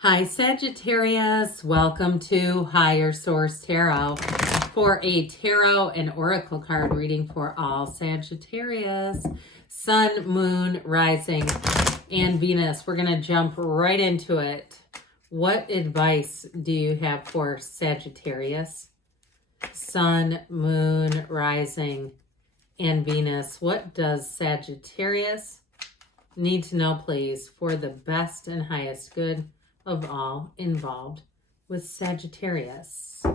Hi Sagittarius, welcome to Higher Source Tarot for a tarot and oracle card reading for all Sagittarius, Sun, Moon, Rising, and Venus. We're going to jump right into it. What advice do you have for Sagittarius, Sun, Moon, Rising, and Venus? What does Sagittarius need to know, please, for the best and highest good of all involved with Sagittarius? All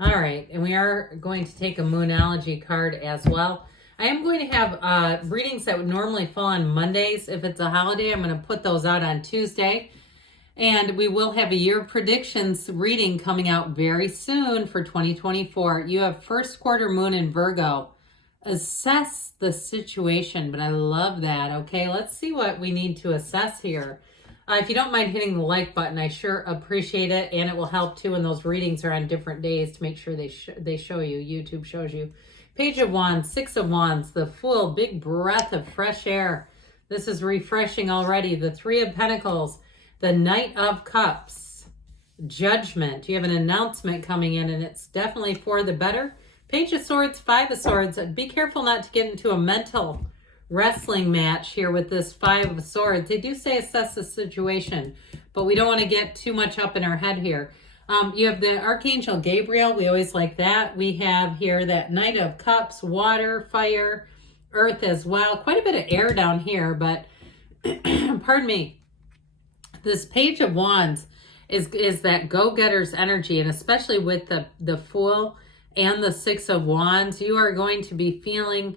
right, and we are going to take a Moonology card as well. I am going to have readings that would normally fall on Mondays. If it's a holiday, I'm going to put those out on Tuesday. And we will have a year predictions reading coming out very soon for 2024. You have first quarter moon in Virgo. Assess the situation, but I love that. Okay, let's see what we need to assess here. If you don't mind hitting the like button, I sure appreciate it, and it will help too when those readings are on different days to make sure they show you. YouTube shows you. Page of Wands, Six of Wands, the Fool, big breath of fresh air. This is refreshing already. The Three of Pentacles, the Knight of Cups, Judgment. You have an announcement coming in, and it's definitely for the better. Page of Swords, Five of Swords. Be careful not to get into a mental wrestling match here with this Five of Swords. They do say assess the situation, but we don't want to get too much up in our head here. You have the Archangel Gabriel. We always like that. We have here that Knight of Cups, water, fire, earth as well. Quite a bit of air down here, but pardon me. This Page of Wands is that go-getter's energy, and especially with the Fool and the Six of Wands, you are going to be feeling,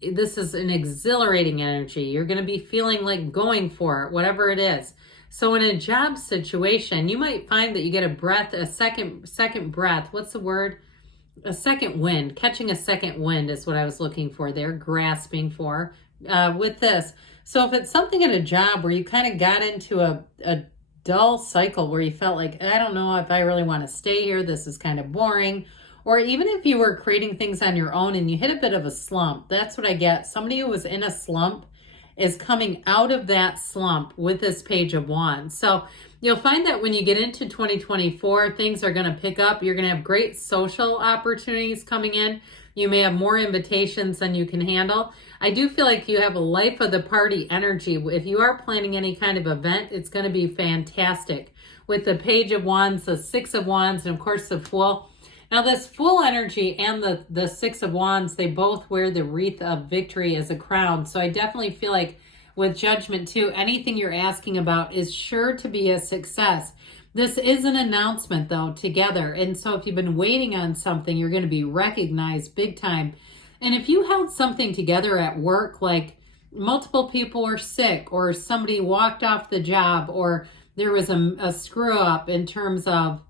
this is an exhilarating energy. You're going to be feeling like going for it, whatever it is. So in a job situation, you might find that you get a breath, a second breath. What's the word? A second wind. Catching a second wind is what I was looking for there, grasping for with this. So if it's something at a job where you kind of got into a dull cycle where you felt like, I don't know if I really want to stay here, this is kind of boring. Or even if you were creating things on your own and you hit a bit of a slump, that's what I get. Somebody who was in a slump is coming out of that slump with this Page of Wands. So you'll find that when you get into 2024, things are going to pick up. You're going to have great social opportunities coming in. You may have more invitations than you can handle. I do feel like you have a life of the party energy. If you are planning any kind of event, it's going to be fantastic. With the Page of Wands, the Six of Wands, and of course the Fool. Now this Fool energy and the Six of Wands, they both wear the wreath of victory as a crown. So I definitely feel like with Judgment too, anything you're asking about is sure to be a success. This is an announcement though, together. And so if you've been waiting on something, you're going to be recognized big time. And if you held something together at work, like multiple people were sick or somebody walked off the job or there was a screw up in terms of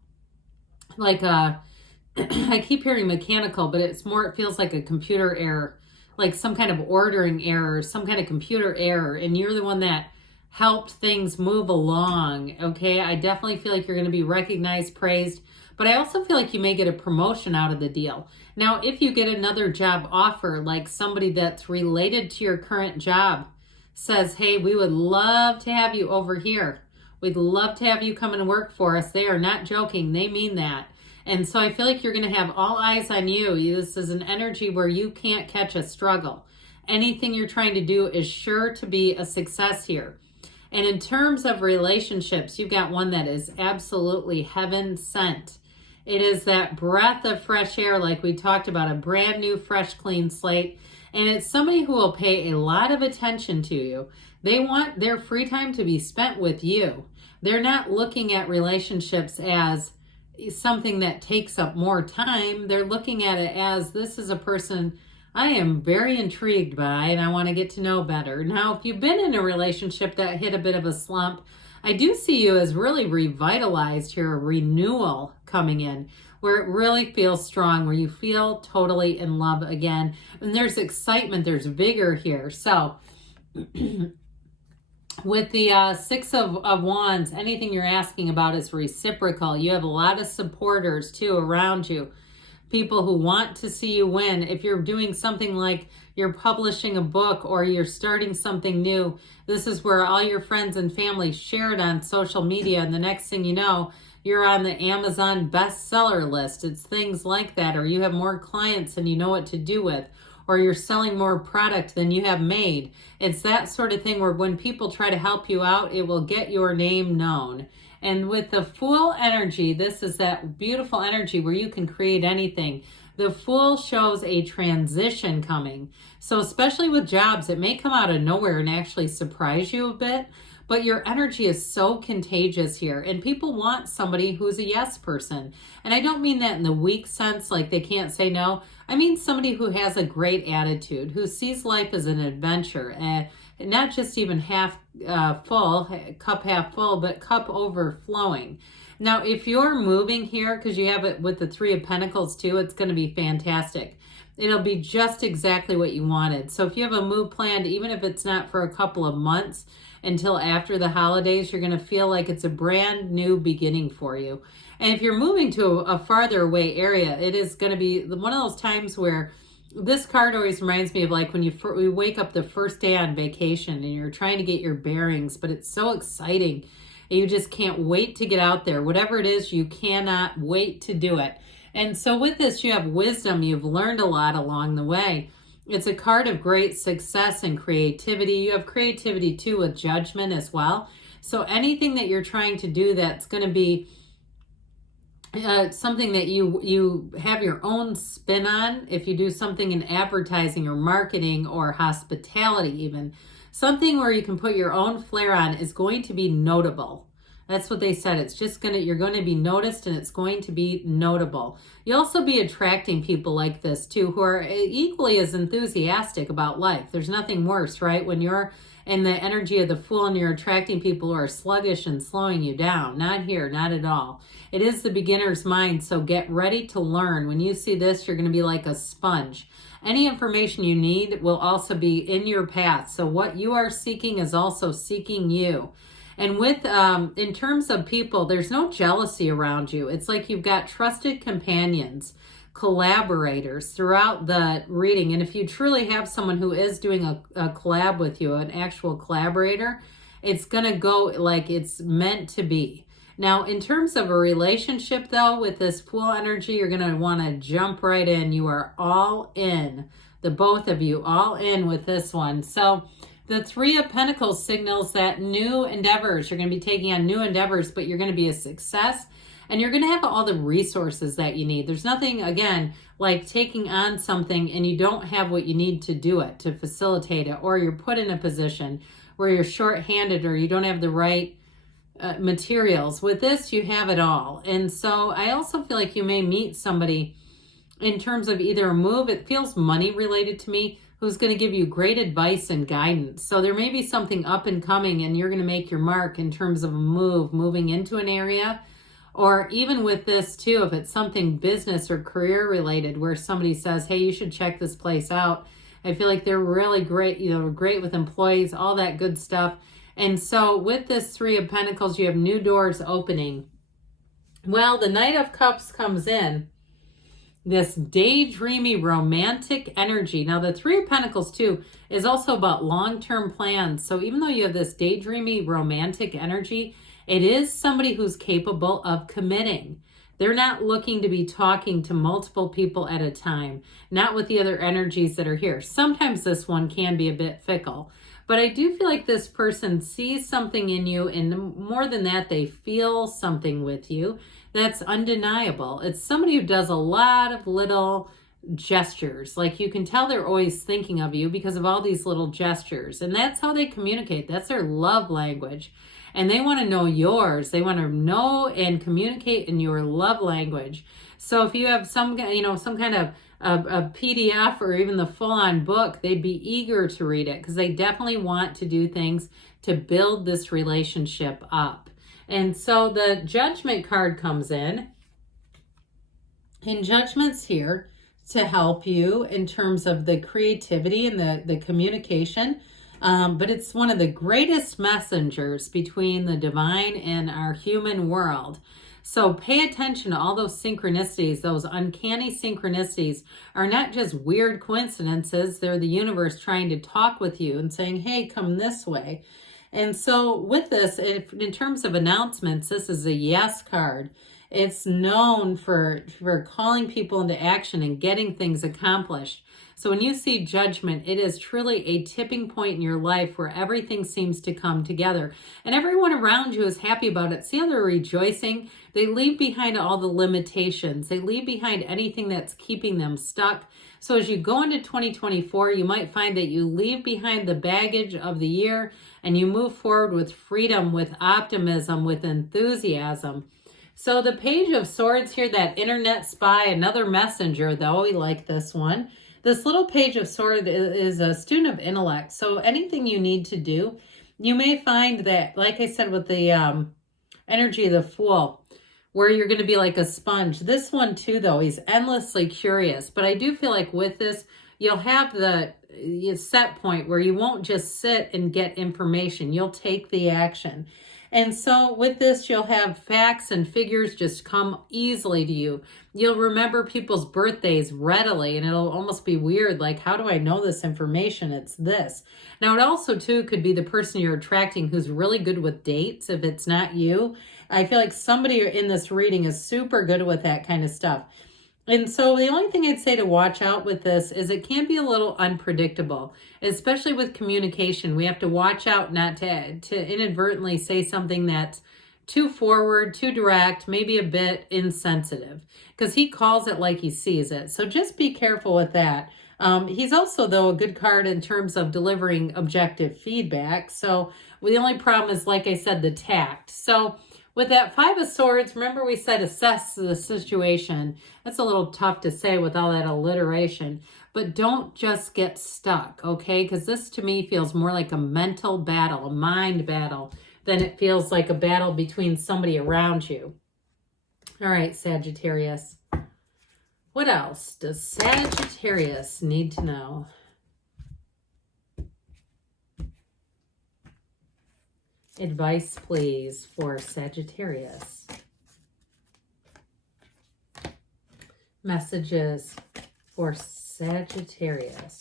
like I keep hearing mechanical, but it feels like a computer error, like some kind of ordering error, some kind of computer error, and you're the one that helped things move along, okay? I definitely feel like you're going to be recognized, praised, but I also feel like you may get a promotion out of the deal. Now, if you get another job offer, like somebody that's related to your current job says, hey, we would love to have you over here. We'd love to have you come and work for us. They are not joking. They mean that. And so I feel like you're going to have all eyes on you. This is an energy where you can't catch a struggle. Anything you're trying to do is sure to be a success here. And in terms of relationships, you've got one that is absolutely heaven sent. It is that breath of fresh air like we talked about, a brand new, fresh, clean slate. And it's somebody who will pay a lot of attention to you. They want their free time to be spent with you. They're not looking at relationships as something that takes up more time. They're looking at it as, this is a person I am very intrigued by and I want to get to know better. Now, if you've been in a relationship that hit a bit of a slump, I do see you as really revitalized here, a renewal coming in where it really feels strong, where you feel totally in love again. And there's excitement, there's vigor here. So with the Six of Wands, anything you're asking about is reciprocal. You have a lot of supporters too around you. people who want to see you win. If you're doing something like you're publishing a book or you're starting something new, this is where all your friends and family share it on social media, and the next thing you know, you're on the Amazon bestseller list. It's things like that. Or you have more clients than you know what to do with, or you're selling more product than you have made. It's that sort of thing where when people try to help you out, it will get your name known. And with the Fool energy, this is that beautiful energy where you can create anything. The Fool shows a transition coming. So especially with jobs, it may come out of nowhere and actually surprise you a bit, but your energy is so contagious here, and people want somebody who's a yes person. And I don't mean that in the weak sense, like they can't say no. I mean somebody who has a great attitude, who sees life as an adventure, and not just even half full, cup half full, but cup overflowing. Now, if you're moving here, because you have it with the Three of Pentacles too, it's going to be fantastic. It'll be just exactly what you wanted. So if you have a move planned, even if it's not for a couple of months, until after the holidays, you're going to feel like it's a brand new beginning for you. And if you're moving to a farther away area, it is going to be one of those times where this card always reminds me of like when you wake up the first day on vacation and you're trying to get your bearings, but it's so exciting. And you just can't wait to get out there. Whatever it is, you cannot wait to do it. And so with this, you have wisdom. You've learned a lot along the way. It's a card of great success and creativity. You have creativity too with judgment as well. So anything that you're trying to do that's going to be something that you have your own spin on, if you do something in advertising or marketing or hospitality even, something where you can put your own flair on is going to be notable. That's what they said. It's just you're going to be noticed, and it's going to be notable. You'll also be attracting people like this too, who are equally as enthusiastic about life. There's nothing worse, right? When you're in the energy of the Fool and you're attracting people who are sluggish and slowing you down. Not here, not at all. It is the beginner's mind, so get ready to learn. When you see this, you're going to be like a sponge. Any information you need will also be in your path. So what you are seeking is also seeking you. And with, in terms of people, there's no jealousy around you. It's like you've got trusted companions, collaborators throughout the reading. And if you truly have someone who is doing a collab with you, an actual collaborator, it's going to go like it's meant to be. Now, in terms of a relationship, though, with this Fool energy, you're going to want to jump right in. You are all in, the both of you, all in with this one. So the Three of Pentacles signals that new endeavors, you're going to be taking on new endeavors, but you're going to be a success, and you're going to have all the resources that you need. There's nothing, again, like taking on something and you don't have what you need to do it, to facilitate it, or you're put in a position where you're short-handed or you don't have the right materials. With this, you have it all. And so I also feel like you may meet somebody in terms of either a move, it feels money related to me, who's going to give you great advice and guidance. So there may be something up and coming and you're going to make your mark in terms of a move, moving into an area. Or even with this too, if it's something business or career related where somebody says, hey, you should check this place out. I feel like they're really great, great with employees, all that good stuff. And so with this Three of Pentacles, you have new doors opening. Well, the Knight of Cups comes in. This daydreamy romantic energy. Now the Three of Pentacles too is also about long-term plans. So even though you have this daydreamy romantic energy, it is somebody who's capable of committing. They're not looking to be talking to multiple people at a time, not with the other energies that are here. Sometimes this one can be a bit fickle, but I do feel like this person sees something in you, and more than that, they feel something with you. That's undeniable. It's somebody who does a lot of little gestures. Like you can tell they're always thinking of you because of all these little gestures. And that's how they communicate. That's their love language. And they want to know yours. They want to know and communicate in your love language. So if you have some kind of a PDF or even the full-on book, they'd be eager to read it because they definitely want to do things to build this relationship up. And so the Judgment card comes in, and Judgment's here to help you in terms of the creativity and the communication. But it's one of the greatest messengers between the divine and our human world. So pay attention to all those synchronicities. Those uncanny synchronicities are not just weird coincidences. They're the universe trying to talk with you and saying, hey, come this way. And so with this, in terms of announcements, this is a yes card. It's known for calling people into action and getting things accomplished. So when you see Judgment, it is truly a tipping point in your life where everything seems to come together. And everyone around you is happy about it. See how they're rejoicing? They leave behind all the limitations. They leave behind anything that's keeping them stuck. So as you go into 2024, you might find that you leave behind the baggage of the year and you move forward with freedom, with optimism, with enthusiasm. So the Page of Swords here, that internet spy, another messenger though, we like this one. This little Page of Swords is a student of intellect. So anything you need to do, you may find that, like I said, with the energy of the Fool, where you're going to be like a sponge. This one too, though, he's endlessly curious. But I do feel like with this, you'll have the set point where you won't just sit and get information. You'll take the action. And so with this, you'll have facts and figures just come easily to you. You'll remember people's birthdays readily, and it'll almost be weird. Like, how do I know this information? It's this. Now, it also, too, could be the person you're attracting who's really good with dates. If it's not you, I feel like somebody in this reading is super good with that kind of stuff. And so the only thing I'd say to watch out with this is it can be a little unpredictable, especially with communication. We have to watch out not to inadvertently say something that's too forward, too direct, maybe a bit insensitive, because he calls it like he sees it. So just be careful with that. He's also, though, a good card in terms of delivering objective feedback. So the only problem is, like I said, the tact. So with that Five of Swords, remember we said assess the situation. That's a little tough to say with all that alliteration, but don't just get stuck, okay? Because this to me feels more like a mental battle, a mind battle, than it feels like a battle between somebody around you. All right, Sagittarius. What else does Sagittarius need to know? Advice, please, for Sagittarius. Messages for Sagittarius.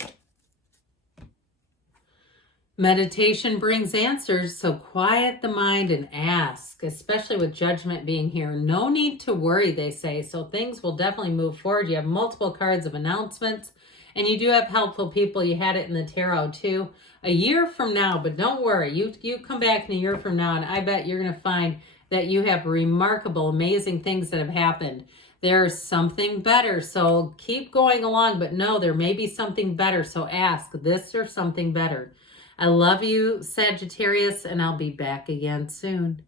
Meditation brings answers, so quiet the mind and ask, especially with Judgment being here. No need to worry, they say, so things will definitely move forward. You have multiple cards of announcements, and you do have helpful people. You had it in the tarot, too. A year from now, but don't worry. You come back in a year from now, and I bet you're going to find that you have remarkable, amazing things that have happened. There's something better, so keep going along, but no, there may be something better, so ask this or something better. I love you, Sagittarius, and I'll be back again soon.